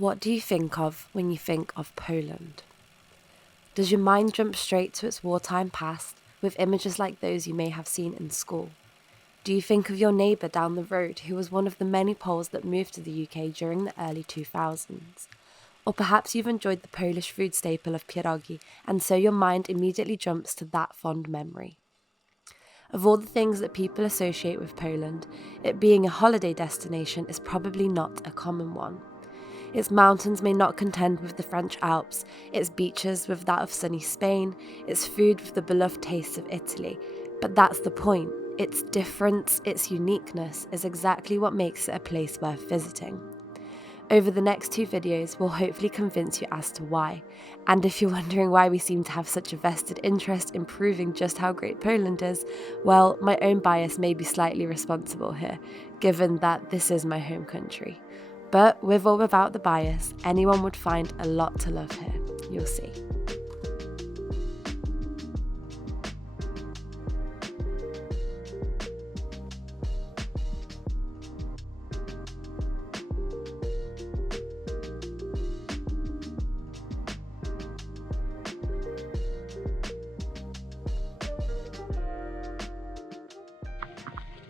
What do you think of when you think of Poland? Does your mind jump straight to its wartime past with images like those you may have seen in school? Do you think of your neighbour down the road who was one of the many Poles that moved to the UK during the early 2000s? Or perhaps you've enjoyed the Polish food staple of pierogi, and so your mind immediately jumps to that fond memory. Of all the things that people associate with Poland, it being a holiday destination is probably not a common one. Its mountains may not contend with the French Alps, its beaches with that of sunny Spain, its food with the beloved tastes of Italy. But that's the point. Its difference, its uniqueness, is exactly what makes it a place worth visiting. Over the next 2 videos, we'll hopefully convince you as to why. And if you're wondering why we seem to have such a vested interest in proving just how great Poland is, well, my own bias may be slightly responsible here, given that this is my home country. But with or without the bias, anyone would find a lot to love here. You'll see.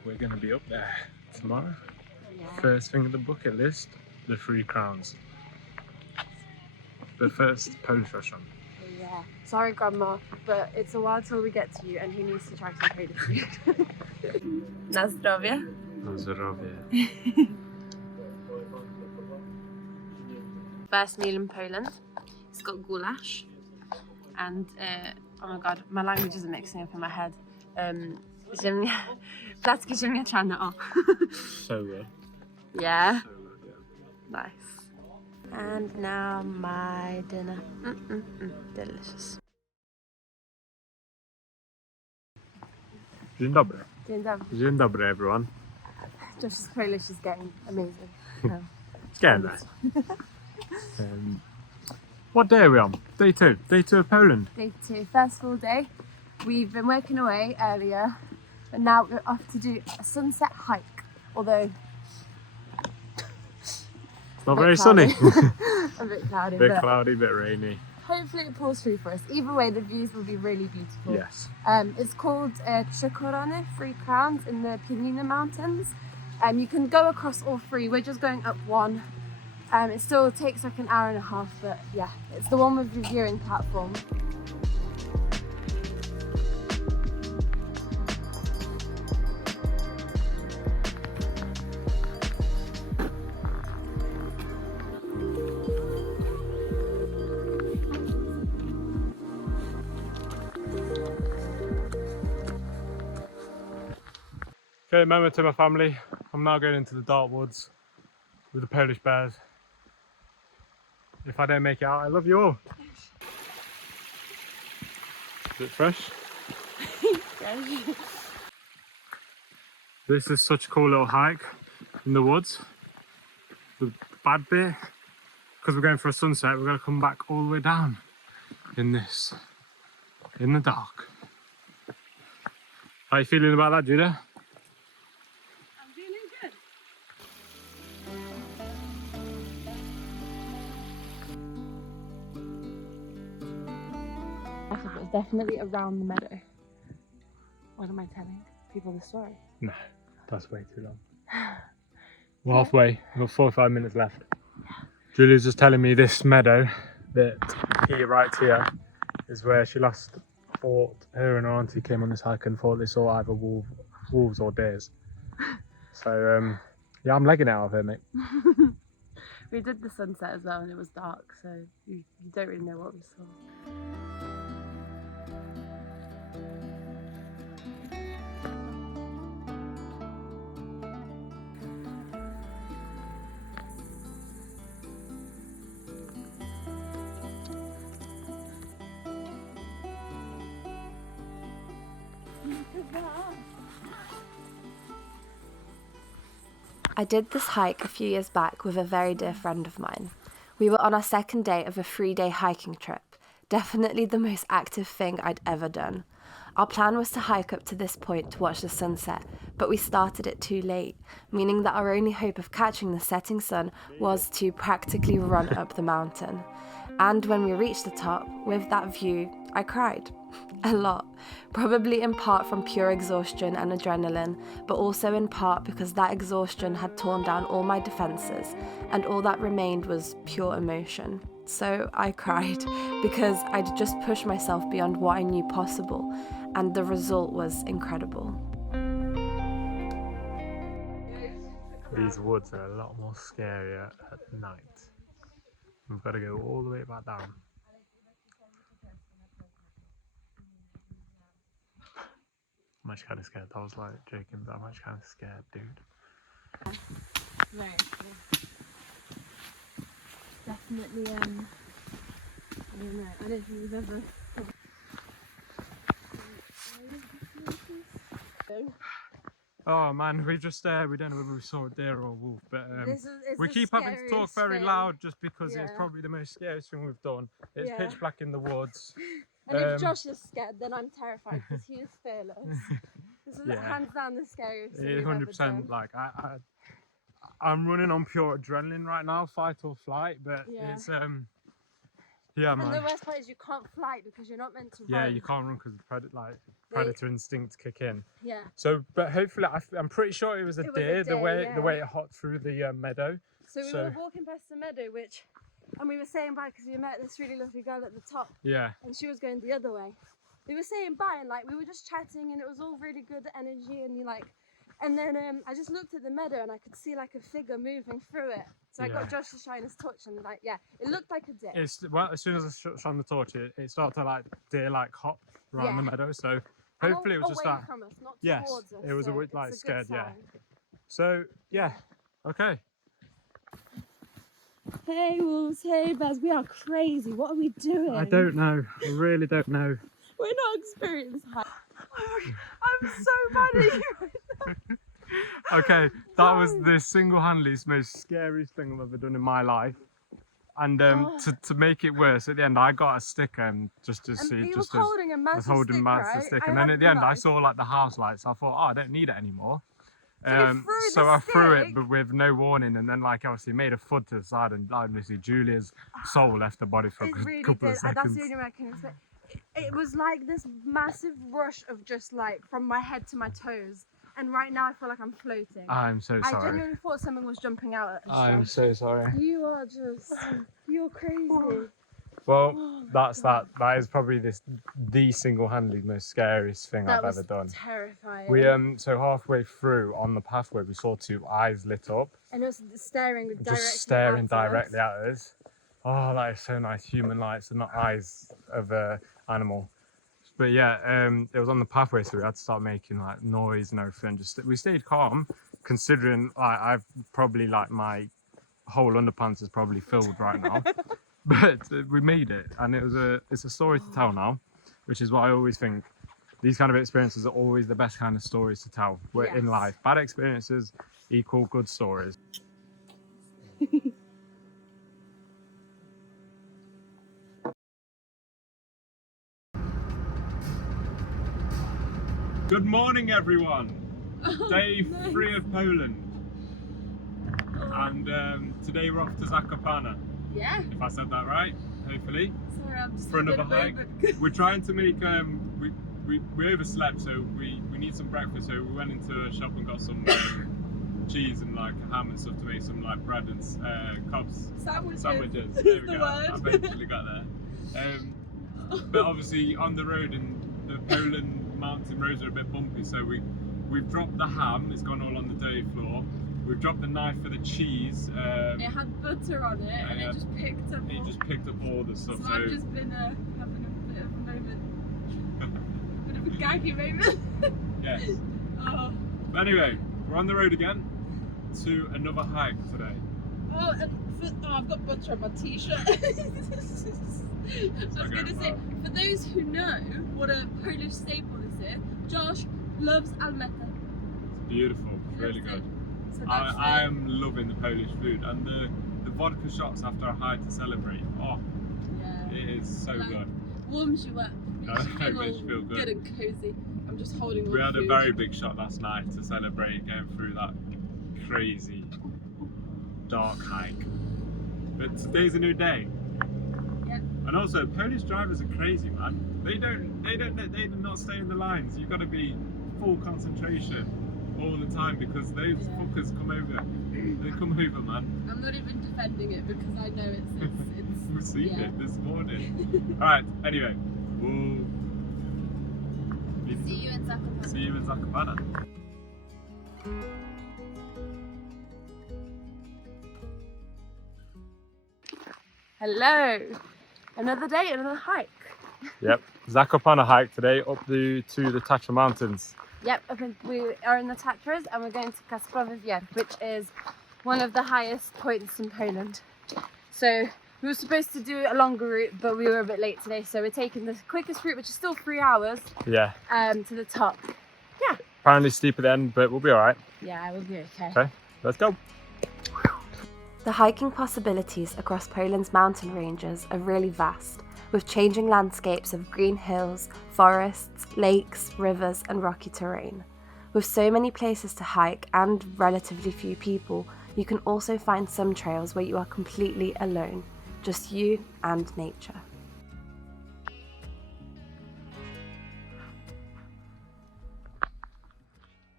We're going to be up there tomorrow. First thing on the bucket list, the 3 crowns. The first Polish restaurant. Yeah. Sorry, Grandma, but it's a while till we get to you, and he needs to try some Polish food. Na zdrowie. Na zdrowie. First meal in Poland. It's got goulash, and oh my god, my language is mixing up in my head. Placki ziemniaczane, oh. So good. Yeah. So good, yeah. Nice. And now my dinner. Delicious. Dzień dobry. Dzień dobry. Dzień dobry, everyone. Josh's Polish is getting amazing. It's getting there. What day are we on? Day 2. Day 2 of Poland. Day 2, first full day. We've been working away earlier, but now we're off to do a sunset hike. Although It's not very sunny. A bit cloudy. Bit but cloudy, bit rainy. hopefully it pulls through for us. Either way, the views will be really beautiful. Yes. It's called Zakopane, 3 Crowns in the Pianina Mountains. You can go across all 3. We're just going up 1. It still takes like an hour and a half, but yeah, it's the one with the viewing platform. Okay, moment to my family. I'm now going into the dark woods with the Polish bears. If I don't make it out, I love you all. Is it fresh? This is such a cool little hike in the woods. The bad bit, because we're going for a sunset, we're going to come back all the way down in the dark. How are you feeling about that, Judah? I'm feeling good. It was definitely around the meadow. What am I telling people the story? No, that's way too long. We're halfway, we've got 4 or 5 minutes left. Julia's just telling me this meadow that here, right here, is where she last thought her and her auntie came on this hike and thought they saw either wolves or deers. So yeah, I'm legging out of here, mate. We did the sunset as well and it was dark, so you don't really know what we saw. I did this hike a few years back with a very dear friend of mine. We were on our second day of a 3-day hiking trip. Definitely the most active thing I'd ever done. Our plan was to hike up to this point to watch the sunset, but we started it too late, meaning that our only hope of catching the setting sun was to practically run up the mountain. And when we reached the top, with that view, I cried. A lot. Probably in part from pure exhaustion and adrenaline, but also in part because that exhaustion had torn down all my defences, and all that remained was pure emotion. So I cried because I'd just pushed myself beyond what I knew possible, and the result was incredible. These woods are a lot more scarier at night. We've got to go all the way back down. I'm actually kind of scared. I was like joking, but I'm actually kind of scared, dude. Very cool. Definitely, I don't know, I don't think we've ever... Oh man, we don't know whether we saw a deer or a wolf, but we keep having to talk very loud just because it's probably the most scariest thing we've done. It's pitch black in the woods. And if Josh is scared, then I'm terrified because he is fearless. This is hands down the scariest thing we've ever done. Like I'm running on pure adrenaline right now, fight or flight, but it's yeah, man. And the worst part is you can't fly because you're not meant to run. Yeah, you can't run because the predator instincts kick in. Yeah. So, but hopefully, I'm pretty sure it was a deer. The way it hopped through the meadow. So we were walking past the meadow, and we were saying bye because we met this really lovely girl at the top. Yeah. And she was going the other way. We were saying bye, and like we were just chatting, and it was all really good energy, and and then I just looked at the meadow and I could see like a figure moving through it. So I got Josh to shine his torch, and it looked like a deer. As soon as I shone the torch, it started to deer hop around the meadow. So hopefully it was just that. From us, not Yes, towards us, it was so a scared. sign. So yeah, okay. Hey wolves, hey bears, we are crazy. What are we doing? I don't know. I really don't know. We're not experienced. I'm so mad at you right now. Okay, that was the single-handedly most scariest thing I've ever done in my life. And to make it worse, at the end I got a sticker just to see. He just was holding a massive stick, right? And then at the end I saw the house lights. I thought, oh, I don't need it anymore. So I threw it, but with no warning, and then obviously made a foot to the side, and obviously Julia's soul left the body for a couple of seconds. That's the only way I can explain. It was like this massive rush of just from my head to my toes, and right now I feel like I'm floating. I'm so sorry. I genuinely thought someone was jumping out at us. I'm so sorry. You're crazy. Well, that is probably the single-handedly most scariest thing I've ever done. Terrifying. We so halfway through on the pathway we saw two eyes lit up. And it was staring directly at us. Oh, that is so nice. Human lights and not eyes of an animal. But yeah, it was on the pathway, so we had to start making noise and everything. We stayed calm, considering I've probably my whole underpants is probably filled right now. But we made it, and it's a story to tell now, which is what I always think. These kind of experiences are always the best kind of stories to tell in life. Bad experiences equal good stories. Good morning, everyone. Day 3 of Poland, and today we're off to Zakopane. Yeah. If I said that right, hopefully. Sorry, I'm just for another hike. We're trying to make we overslept, so we need some breakfast. So we went into a shop and got some cheese and ham and stuff to make some bread and cobs sandwiches. There we go. I eventually got there. But obviously on the road, and the Poland mountain roads are a bit bumpy, so we've dropped the ham. It's gone all on the dirty floor. We've dropped the knife for the cheese. It had butter on it, and it just picked up. It just picked up all the stuff. So I've just been having a bit of a moment, bit of a gaggy moment. Yes. Oh. But anyway, we're on the road again to another hike today. Oh, and I've got butter on my t-shirt. I was going to say, for those who know what a Polish staple is here, Josh loves almeta. It's beautiful. It's really good. So I am loving the Polish food, and the vodka shots after a hike to celebrate. Oh, yeah, it is so good. Warms you up. I hope it makes you feel good. And cozy. I'm just holding on. We had a very big shot last night to celebrate going through that crazy dark hike. But today's a new day. Yeah. And also, Polish drivers are crazy, man. They do not stay in the lines. You've got to be full concentration all the time because those fuckers come over. They come over, man. I'm not even defending it because I know it's We've seen it this morning. Alright, anyway. We'll see you in Zakopane. See you in Zakopane. Hello! Another day, another hike. Yep, Zakopane hike today up to the Tatra mountains. Yep, we are in the Tatras and we're going to Krakow, which is one of the highest points in Poland. So we were supposed to do a longer route, but we were a bit late today, so we're taking the quickest route, which is still 3 hours. Yeah. To the top. Yeah. Apparently steep at the end, but we'll be alright. Yeah, we'll be okay. Okay, let's go. The hiking possibilities across Poland's mountain ranges are really vast, with changing landscapes of green hills, forests, lakes, rivers and rocky terrain. With so many places to hike and relatively few people, you can also find some trails where you are completely alone, just you and nature.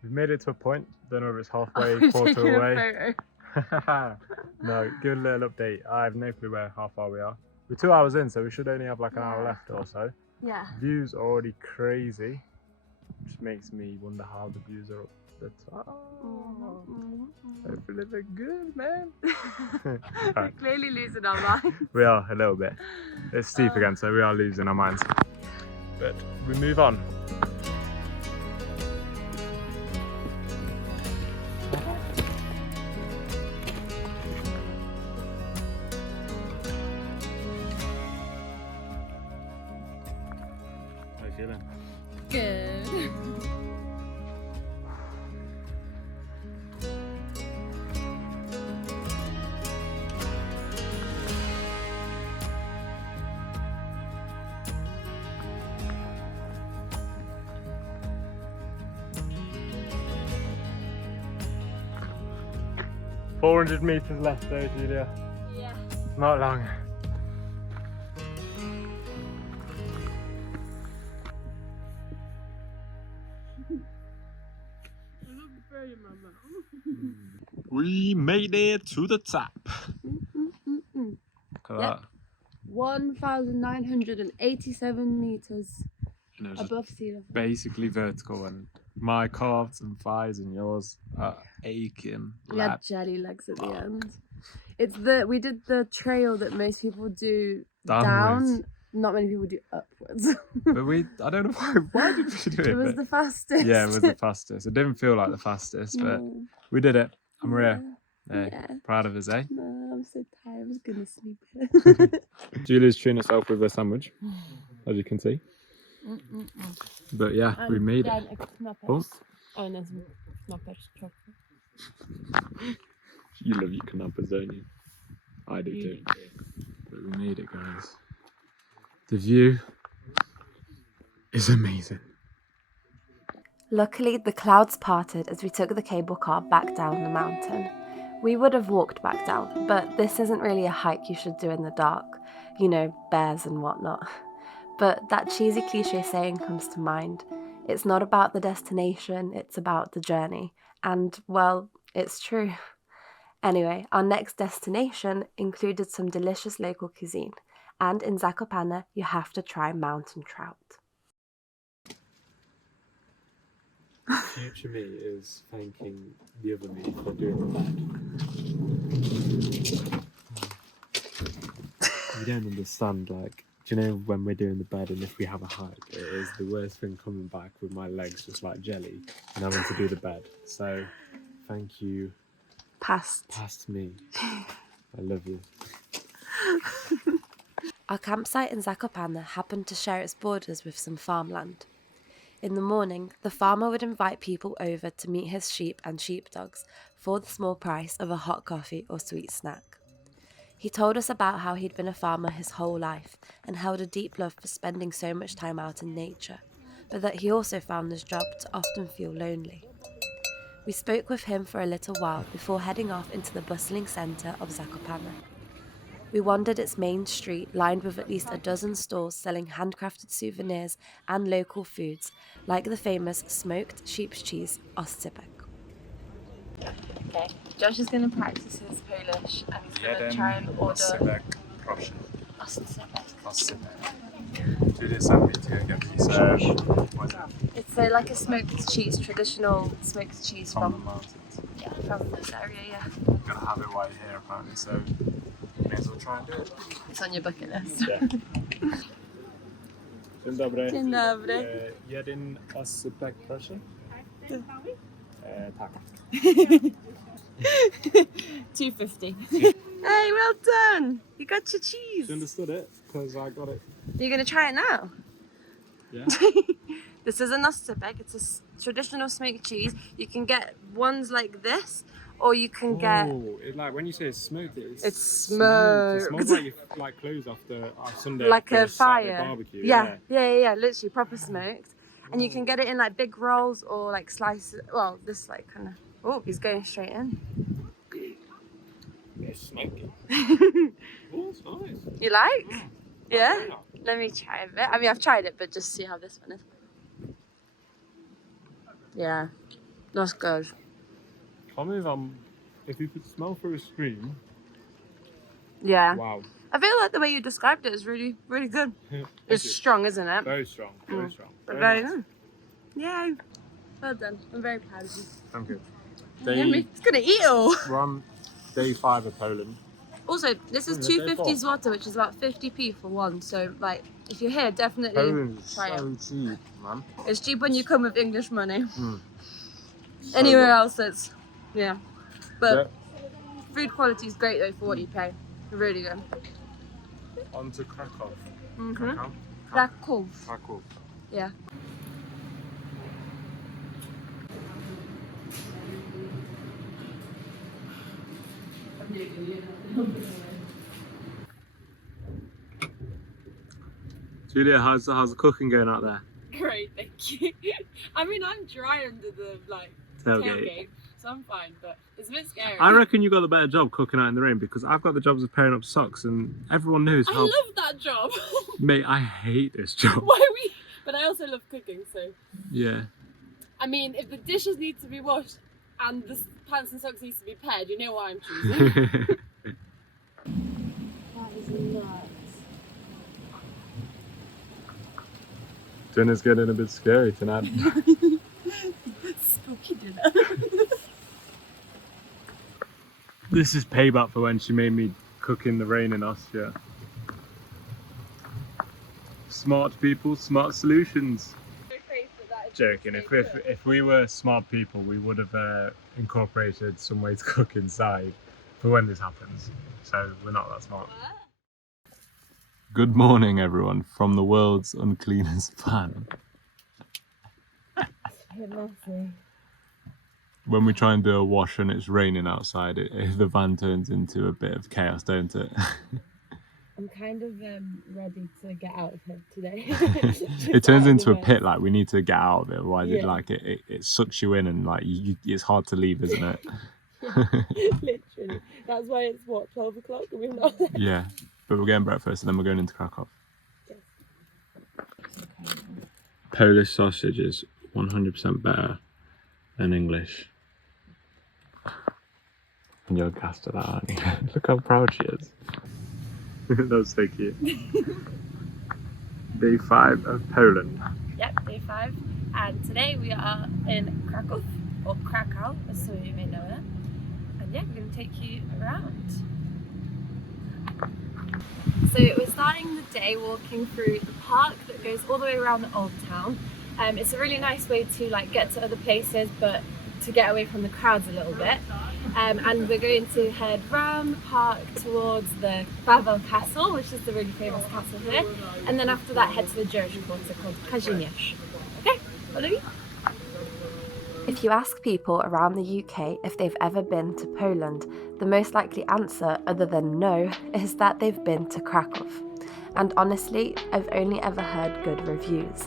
We've made it to a point, don't know if it's halfway, quarter away. No, give a little update. I have no clue how far we are. We're 2 hours in, so we should only have like an hour left or so. Yeah. Views are already crazy, which makes me wonder how the views are up the top. Hopefully they're good, man. We're clearly losing our minds. We are a little bit. It's steep again, so we are losing our minds. But we move on. How are you feeling? Good. 400 meters left though, Julia. Yeah. Not long. We made it to the top. Look at that. 1,987 meters And it was above sea level. basically vertical, and my calves and thighs and yours are aching. We had jelly legs at the end. We did the trail that most people do Downwards. down. Not many people do upwards. But I don't know why did we do it? It was the fastest. Yeah, it was the fastest. It didn't feel like the fastest, but No. we did it. And we're here. Yeah. Hey, proud of us, eh? No, I'm so tired. I was gonna sleep. Julia's treating herself with a sandwich, as you can see. But yeah, we made it. Oh. Oh, and there's some Knoppers chocolate. You love your knappers, don't you? I do too. But we made it, guys. The view is amazing. Luckily, the clouds parted as we took the cable car back down the mountain. We would have walked back down, but this isn't really a hike you should do in the dark. You know, bears and whatnot. But that cheesy cliche saying comes to mind. It's not about the destination, it's about the journey. And, well, it's true. Anyway, our next destination included some delicious local cuisine. And in Zakopane, you have to try mountain trout. Future me is thanking the other me for doing the bed. You don't understand, like, do you know when we're doing the bed and if we have a hike, it is the worst thing coming back with my legs just like jelly and having to do the bed. So, thank you, past me. I love you. Our campsite in Zakopane happened to share its borders with some farmland. In the morning, the farmer would invite people over to meet his sheep and sheepdogs for the small price of a hot coffee or sweet snack. He told us about how he'd been a farmer his whole life and held a deep love for spending so much time out in nature, but that he also found this job to often feel lonely. We spoke with him for a little while before heading off into the bustling centre of Zakopane. We wandered its main street, lined with at least a dozen stores selling handcrafted souvenirs and local foods, like the famous smoked sheep's cheese oscypek. Okay, Josh is going to practice his Polish and he's going to try and order Oscypek, proszę. oscypek. Oscypek. Julia sent me to get research. What is it? It's like a smoked cheese, traditional smoked cheese From the from mountains. from this area, yeah. Gotta have it while you're here apparently, so may as well try and do it. It's on your bucket list. Yeah. Dzień dobry. Dzień dobry. Jeden oscypek, proszę. Tak. 250. Hey, well done! You got your cheese. You understood it? Because I got it. You're going to try it now? Yeah. This is an oscypek. It's a traditional smoked cheese. You can get ones like this, or you can get... Oh, like when you say smoked, It's smoked. It smoked. smells like you like clothes off the Sunday. Like a Saturday fire. barbecue. Yeah, literally proper smoked. And you can get it in like big rolls or like slices. Well, this like kind of... Oh, he's going straight in. It's smoky. Oh, it's nice. You like? Yeah? Yeah. Let me try a bit. I mean, I've tried it, but just see how this one is. Yeah, that's good. Tell me if you could smell through a screen. Yeah. Wow. I feel like the way you described it is really, really good. Thank It's you. strong, isn't it? Very strong. Very strong. But Very very nice. good. Yay. Well done. I'm very proud of you. Thank you. It's gonna eat it all. We're on day 5 of Poland. Also, this is Day 250 4. zloty, which is about 50p for one. So, like, if you're here, definitely Poland is try it. so cheap, man. It's cheap when you come with English money. So Anywhere good. else, it's But Yeah. food quality is great though for what you pay. Really good. On to Krakow. Mhm. Krakow? Krakow. Krakow. Yeah. Julia, how's the cooking going out there? Great, thank you. I mean, I'm dry under the tailgate, so I'm fine. But it's a bit scary. I reckon you got the better job cooking out in the rain because I've got the jobs of pairing up socks, and everyone knows I how. love that job. Mate, I hate this job. Why we? But I also love cooking. So Yeah. I mean, if the dishes need to be washed and the pants and socks needs to be paired, you know what I'm choosing. That is nuts. Dinner's getting a bit scary tonight. Spooky dinner. This is payback for when she made me cook in the rain in Austria. Smart people, smart solutions. Joking. If we were smart people, we would have incorporated some way to cook inside for when this happens. So we're not that smart. Good morning, everyone, from the world's uncleanest van. When we try and do a wash and it's raining outside, the van turns into a bit of chaos, don't it? I'm kind of ready to get out of here today. It turns into a pit. Like we need to get out of it, otherwise Yeah. it sucks you in, and like it's hard to leave, isn't it? Literally. That's why it's what, 12 o'clock and we've not left. Yeah, but we're getting breakfast and then we're going into Krakow. Polish sausage is 100% better than English. And you're gassed at that, aren't you? Look how proud she is. That was so cute. Day 5 of Poland. Yep, day 5. And today we are in Krakow, or Krakow, as some of you may know it. And yeah, we're going to take you around. So we're starting the day walking through the park that goes all the way around the old town. It's a really nice way to like get to other places, but to get away from the crowds a little bit. And we're going to head round the park towards the Wawel castle, which is the really famous castle here. And then after that, head to the Jewish quarter called Kazimierz. Okay, follow me. If you ask people around the UK if they've ever been to Poland, the most likely answer, other than no, is that they've been to Krakow. And honestly, I've only ever heard good reviews.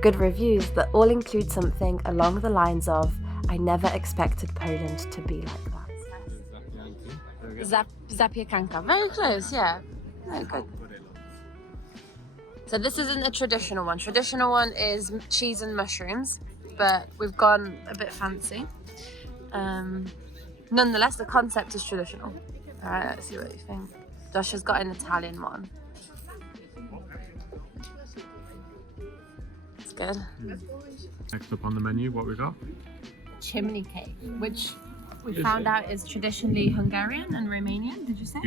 Good reviews that all include something along the lines of, I never expected Poland to be like that. Zapiekanka. Very close, yeah. Very good. So this isn't a traditional one. Traditional one is cheese and mushrooms, but we've gone a bit fancy. Nonetheless, the concept is traditional. All right, let's see what you think. Josh has got an Italian one. It's good. Next up on the menu, what we got? Chimney cake, which we found out is traditionally Hungarian and Romanian. Did you say?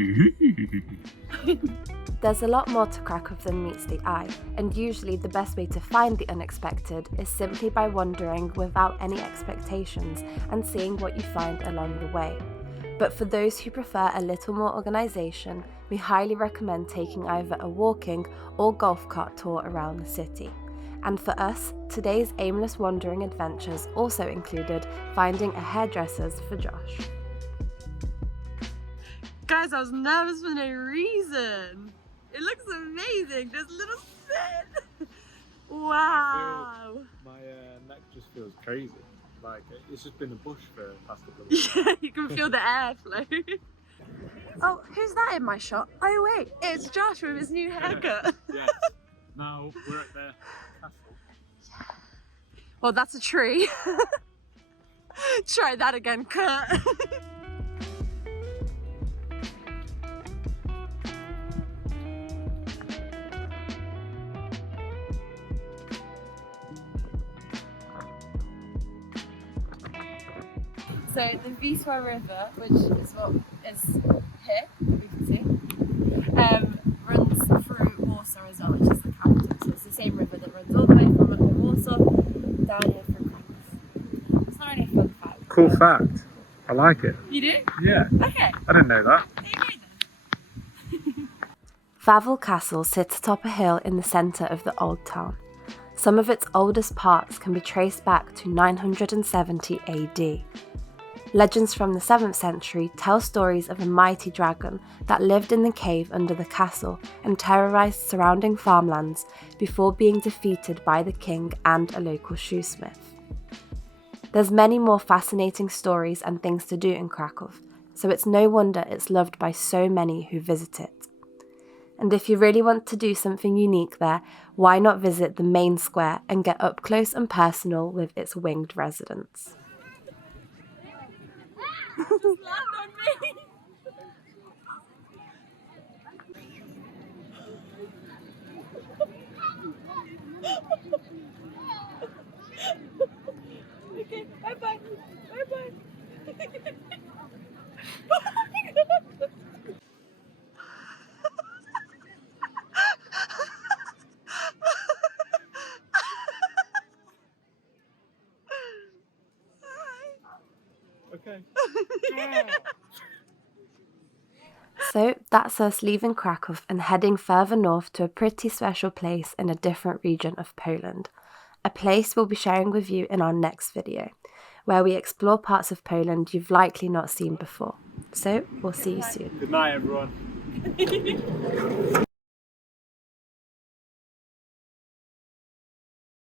There's a lot more to Krakow than meets the eye, and usually the best way to find the unexpected is simply by wandering without any expectations and seeing what you find along the way. But for those who prefer a little more organisation, we highly recommend taking either a walking or golf cart tour around the city. And for us, today's aimless wandering adventures also included finding a hairdresser's for Josh. Guys, I was nervous for no reason. It looks amazing, this little set. Wow. My neck just feels crazy. Like, it's just been a bush for the past couple of weeks. Yeah, you can feel the airflow. Oh, who's that in my shot? Oh wait, it's Josh with his new haircut. Yes. Now we're at the castle. Well, that's a tree. Try that again, Kurt. So the Wisła River, which is what is here, you can see, runs through Warsaw as well, which is the capital. So it's the same river that runs all the way from under Warsaw down here through Krakow. It's not only a fun fact. Cool fact. I like it. You do? Yeah. Okay. I didn't know that. Wawel Castle sits atop a hill in the centre of the old town. Some of its oldest parts can be traced back to 970 AD. Legends from the 7th century tell stories of a mighty dragon that lived in the cave under the castle and terrorised surrounding farmlands before being defeated by the king and a local shoesmith. There's many more fascinating stories and things to do in Krakow, so it's no wonder it's loved by so many who visit it. And if you really want to do something unique there, why not visit the main square and get up close and personal with its winged residents? Just land on me. Okay, bye bye. Bye bye. Okay. So that's us leaving Krakow and heading further north to a pretty special place in a different region of Poland. A place we'll be sharing with you in our next video, where we explore parts of Poland you've likely not seen before. So we'll see you soon. Good night, everyone.